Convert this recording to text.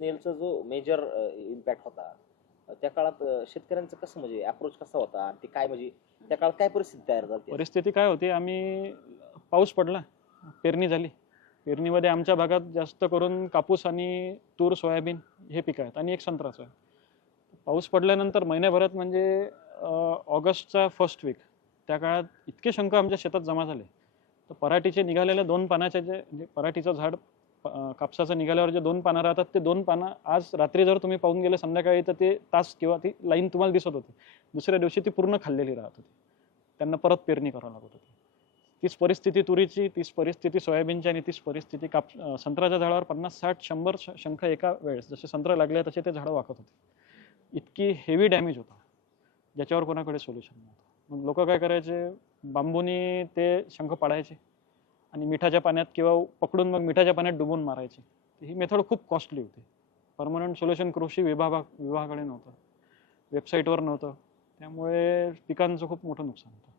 स्नेलचा जो major impact होता त्या काळात शेतकऱ्यांचं कसं म्हणजे अप्रोच कसा होता आणि ते काय म्हणजे त्या काळात काय परिस्थिती तयार झाली? परिस्थिती काय होती आम्ही पाऊस पडला पेरणी झाली. पेरणीमध्ये आमच्या भागात जास्त करून कापूस आणि तूर सोयाबीन हे पिकं आहेत आणि एक संत्राचं आहे पाऊस पडल्यानंतर महिन्याभरात म्हणजे ऑगस्टचा फर्स्ट वीक त्या काळात इतके शंख आमच्या शेतात जमा झाले. तर पराठीचे निघालेल्या दोन पानाचे जे पराठीचं झाड कापसाचं निघाल्यावर जे दोन पानं राहतात ते दोन पानं आज रात्री जर तुम्ही पाहून गेले संध्याकाळी तर ते तास किंवा ती लाईन तुम्हाला दिसत होती. दुसऱ्या दिवशी ती पूर्ण खाल्लेली राहत होती. त्यांना परत पेरणी करावी लागत होती. तीच परिस्थिती तुरीची तीच परिस्थिती सोयाबीनची आणि तीच परिस्थिती काप संत्र्याच्या झाडावर पन्नास साठ शंभर शंख एका वेळेस. जसे संत्र लागले तसे ते झाडं वाकत होते. इतकी हेवी डॅमेज होता. ज्याच्यावर कोणाकडे सोल्युशन नव्हतं. मग लोक काय करायचे? बांबूनी ते शंख पाडायचे. आणि मिठाच्या पाण्यात किंवा पकडून मग मिठाच्या पाण्यात डुबून मारायची. ही मेथड खूप कॉस्टली होती. परमनंट सोल्युशन कृषी विभागा विभागाकडे नव्हतं. वेबसाईटवर नव्हतं. त्यामुळे पिकांचं खूप मोठं नुकसान होतं.